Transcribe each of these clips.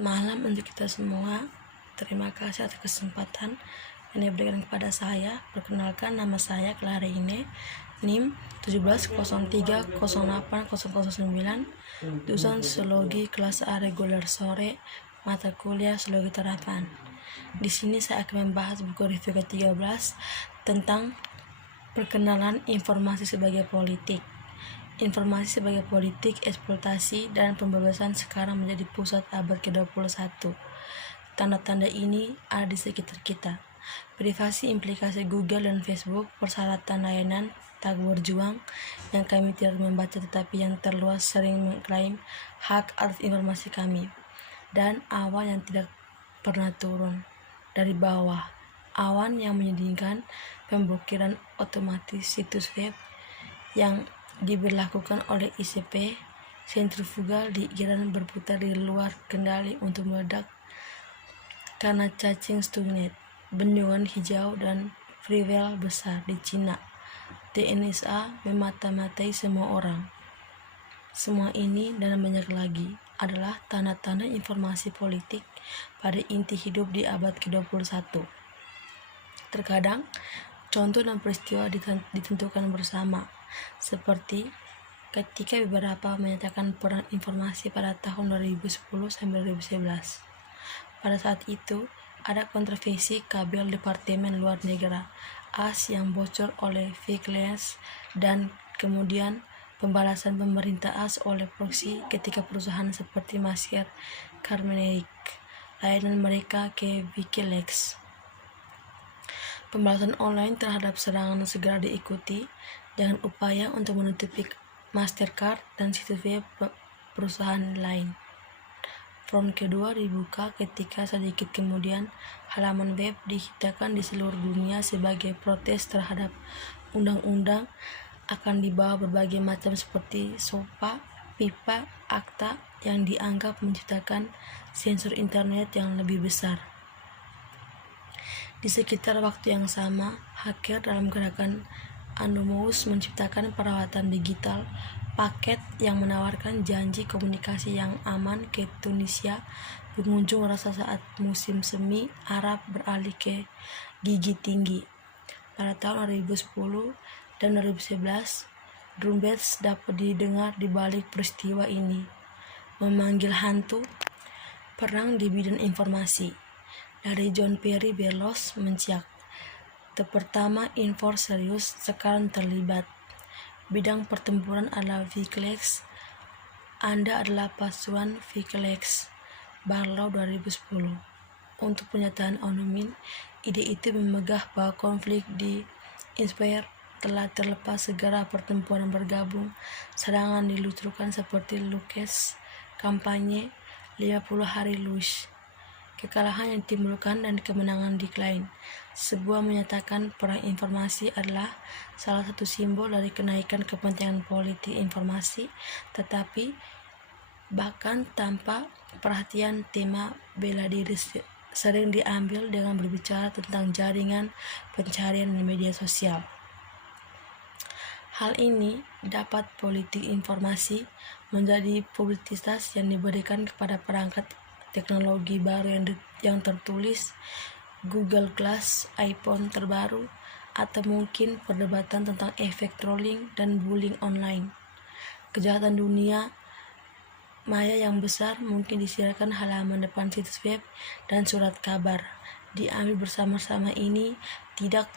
malam untuk kita semua. Terima kasih atas kesempatan yang diberikan kepada saya. Perkenalkan, nama saya Clarine, NIM 1703080009, jurusan Sosiologi kelas A reguler sore, mata kuliah Sosiologi Terapan. Di sini saya akan membahas buku review ke-13 tentang perkenalan informasi sebagai politik. Informasi sebagai politik, eksploitasi, dan pembebasan sekarang menjadi pusat abad ke-21. Tanda-tanda ini ada di sekitar kita. Privasi, implikasi Google dan Facebook, persyaratan layanan, tak berjuang, yang kami tidak membaca tetapi yang terluas sering mengklaim hak atas informasi kami, dan awan yang tidak pernah turun dari bawah, awan yang menyedihkan, pemblokiran otomatis situs web yang diberlakukan oleh ICP, sentrifugal di Iran berputar di luar kendali untuk meledak karena cacing Stuxnet, bendungan hijau dan freewheel besar di Cina, di NSA memata-matai semua orang. Semua ini dan banyak lagi adalah tanda-tanda informasi politik pada inti hidup di abad ke-21. Terkadang, contoh dan peristiwa ditentukan bersama, seperti ketika beberapa menyatakan perang informasi pada tahun 2010-2011. Pada saat itu, ada kontroversi kabel Departemen Luar Negara AS yang bocor oleh Wikileaks, dan kemudian pembalasan pemerintah AS oleh proksi ketika perusahaan seperti Masker Carmenerik layanan mereka ke Wikileaks. Pembalasan online terhadap serangan segera diikuti dengan upaya untuk menutupi Mastercard dan situs web perusahaan lain. Front kedua dibuka ketika sedikit kemudian halaman web dihitakan di seluruh dunia sebagai protes terhadap undang-undang akan dibawa berbagai macam seperti SOPA, PIPA, ACTA yang dianggap menciptakan sensor internet yang lebih besar. Di sekitar waktu yang sama, hacker dalam gerakan Anonymous menciptakan perawatan digital paket yang menawarkan janji komunikasi yang aman ke Tunisia. Pengunjung rasa saat musim semi Arab beralih ke gigi tinggi. Pada tahun 2010 dan 2011, drum beats dapat didengar di balik peristiwa ini, memanggil hantu perang di bidang informasi. Dari John Perry Bellows menciak, pertama Infor serius sekarang terlibat. Bidang pertempuran adalah Wikileaks. Anda adalah pasuan Wikileaks. Barlow 2010. Untuk pernyataan anonim, ide itu memegah bahwa konflik di Inspire telah terlepas segera pertempuran bergabung. Serangan diluncurkan seperti Lucas, kampanye 50 hari Lush. Kekalahan yang ditimbulkan dan kemenangan diklaim. Sebuah menyatakan perang informasi adalah salah satu simbol dari kenaikan kepentingan politik informasi, tetapi bahkan tanpa perhatian tema bela diri sering diambil dengan berbicara tentang jaringan pencarian di media sosial. Hal ini dapat politik informasi menjadi publisitas yang diberikan kepada perangkat teknologi baru yang tertulis, Google Glass, iPhone terbaru, atau mungkin perdebatan tentang efek trolling dan bullying online. Kejahatan dunia maya yang besar mungkin disiarkan halaman depan situs web dan surat kabar. Diambil bersama-sama ini tidak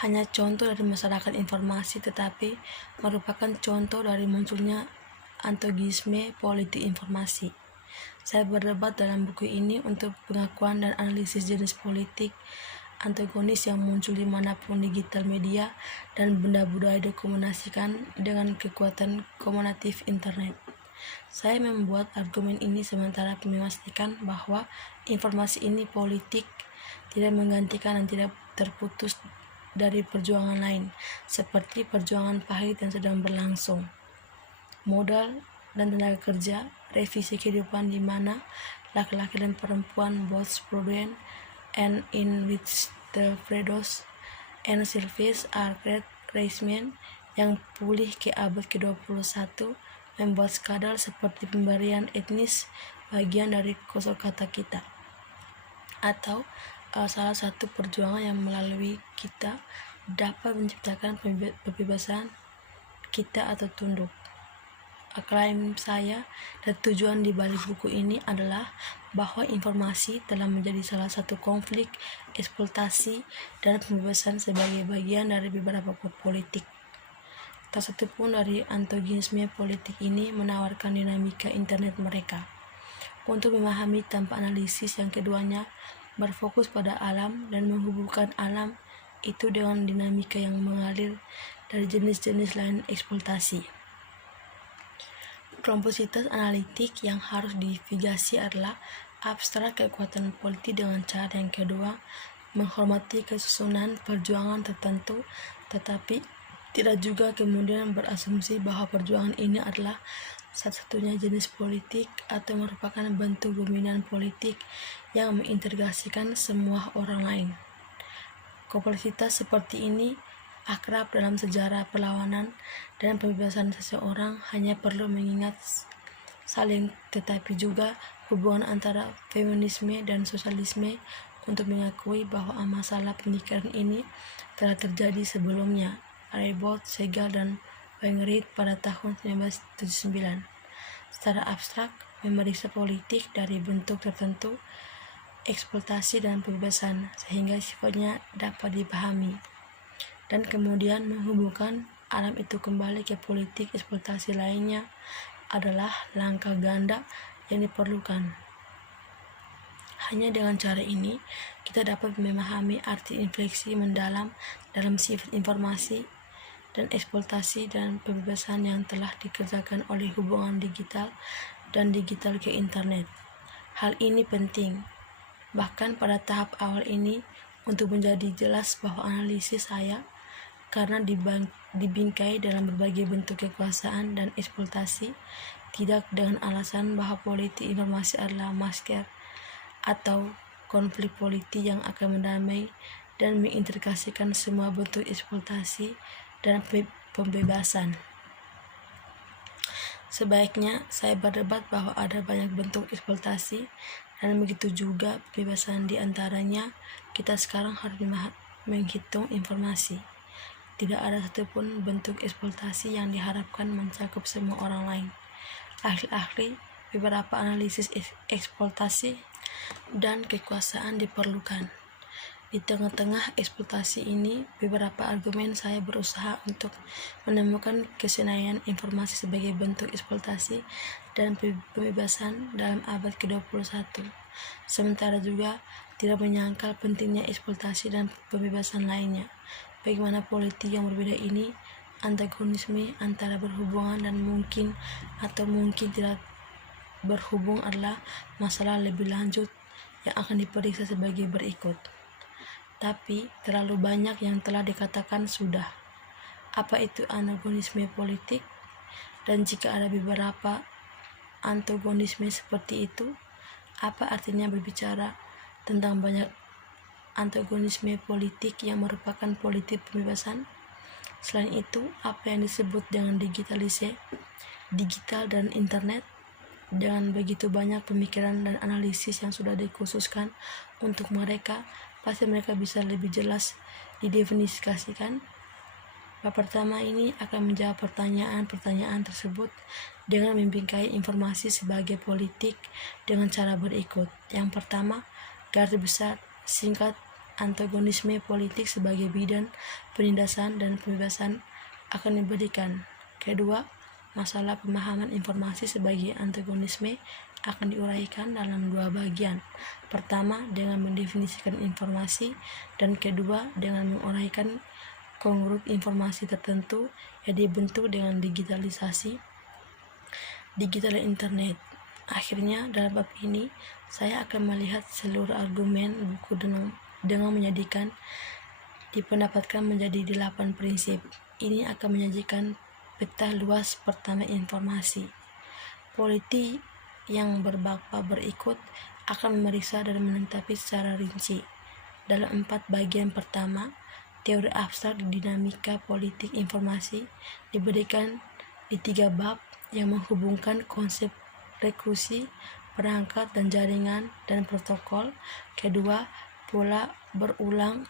hanya contoh dari masyarakat informasi, tetapi merupakan contoh dari munculnya antagonisme politik informasi. Saya berdebat dalam buku ini untuk pengakuan dan analisis jenis politik antagonis yang muncul dimanapun digital media dan benda budaya dikomunikasikan dengan kekuatan komunitif internet. Saya membuat argumen ini sementara memastikan bahwa informasi ini politik, tidak menggantikan dan tidak terputus dari perjuangan lain, seperti perjuangan pahit yang sedang berlangsung. Modal dan tenaga kerja, revisi kehidupan di mana laki-laki dan perempuan both prudent and in which the freedoms and service are great raisement yang pulih ke abad ke-21 membuat skandal seperti pemberian etnis bagian dari kosakata kita, atau salah satu perjuangan yang melalui kita dapat menciptakan kebebasan kita atau tunduk. Klaim saya dan tujuan di balik buku ini adalah bahwa informasi telah menjadi salah satu konflik, eksploitasi, dan pembebasan sebagai bagian dari beberapa politik. Tak satu pun dari antagonisme politik ini menawarkan dinamika internet mereka. Untuk memahami tanpa analisis yang keduanya berfokus pada alam dan menghubungkan alam itu dengan dinamika yang mengalir dari jenis-jenis lain eksploitasi. Kompositas analitik yang harus divigasi adalah abstrak kekuatan politik dengan cara yang kedua, menghormati kesusunan perjuangan tertentu, tetapi tidak juga kemudian berasumsi bahwa perjuangan ini adalah satu-satunya jenis politik atau merupakan bentuk dominan politik yang mengintegrasikan semua orang lain. Kompleksitas seperti ini akrab dalam sejarah perlawanan dan pembebasan seseorang, hanya perlu mengingat saling tetapi juga hubungan antara feminisme dan sosialisme untuk mengakui bahwa masalah pemikiran ini telah terjadi sebelumnya. Ribot, Segal, dan Wainwright pada tahun 1979 secara abstrak memeriksa politik dari bentuk tertentu, eksploitasi dan pembebasan sehingga sifatnya dapat dipahami, dan kemudian menghubungkan alam itu kembali ke politik eksploitasi lainnya adalah langkah ganda yang diperlukan. Hanya dengan cara ini, kita dapat memahami arti infleksi mendalam dalam sifat informasi dan eksploitasi dan pembebasan yang telah dikerjakan oleh hubungan digital dan digital ke internet. Hal ini penting, bahkan pada tahap awal ini, untuk menjadi jelas bahwa analisis saya karena dibingkai dalam berbagai bentuk kekuasaan dan eksploitasi, tidak dengan alasan bahwa politik informasi adalah masker atau konflik politik yang akan mendamai dan mengintegrasikan semua bentuk eksploitasi dan pembebasan. Sebaiknya saya berdebat bahwa ada banyak bentuk eksploitasi dan begitu juga pembebasan. Di antaranya, kita sekarang harus menghitung informasi. Tidak ada satupun bentuk eksploitasi yang diharapkan mencakup semua orang lain. Ahli-ahli, beberapa analisis eksploitasi dan kekuasaan diperlukan. Di tengah-tengah eksploitasi ini, beberapa argumen saya berusaha untuk menemukan kesenaian informasi sebagai bentuk eksploitasi dan pembebasan dalam abad ke-21. Sementara juga tidak menyangkal pentingnya eksploitasi dan pembebasan lainnya. Bagaimana politik yang berbeda ini, antagonisme antara berhubungan dan mungkin atau mungkin tidak berhubung adalah masalah lebih lanjut yang akan diperiksa sebagai berikut. Tapi terlalu banyak yang telah dikatakan sudah. Apa itu antagonisme politik? Dan jika ada beberapa antagonisme seperti itu, apa artinya berbicara tentang banyak antagonisme politik yang merupakan politik pembebasan? Selain itu, apa yang disebut dengan digital dan internet? Dengan begitu banyak pemikiran dan analisis yang sudah dikhususkan untuk mereka, pasti mereka bisa lebih jelas didefinisikan. Bab pertama ini akan menjawab pertanyaan-pertanyaan tersebut dengan membingkai informasi sebagai politik dengan cara berikut. Yang pertama, garis besar singkat antagonisme politik sebagai bidang penindasan dan pembebasan akan diberikan. Kedua, masalah pemahaman informasi sebagai antagonisme akan diuraikan dalam dua bagian. Pertama, dengan mendefinisikan informasi, dan kedua, dengan menguraikan konstruk informasi tertentu yang dibentuk dengan digitalisasi, digital internet. Akhirnya, dalam bab ini, saya akan melihat seluruh argumen buku dengan dipendapatkan menjadi 8 prinsip. Ini akan menyajikan peta luas pertama informasi. Politik yang berbab berikut akan memeriksa dan menetapi secara rinci. Dalam 4 bagian pertama, teori abstrak dinamika politik informasi diberikan di 3 bab yang menghubungkan konsep reklusi, perangkat dan jaringan, dan protokol. Kedua, pola berulang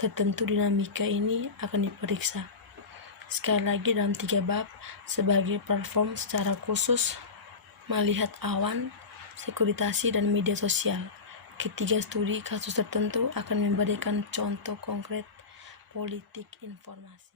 tertentu dinamika ini akan diperiksa. Sekali lagi dalam 3 bab, sebagai platform secara khusus melihat awan, sekuritasi, dan media sosial. Ketiga, studi kasus tertentu akan memberikan contoh konkret politik informasi.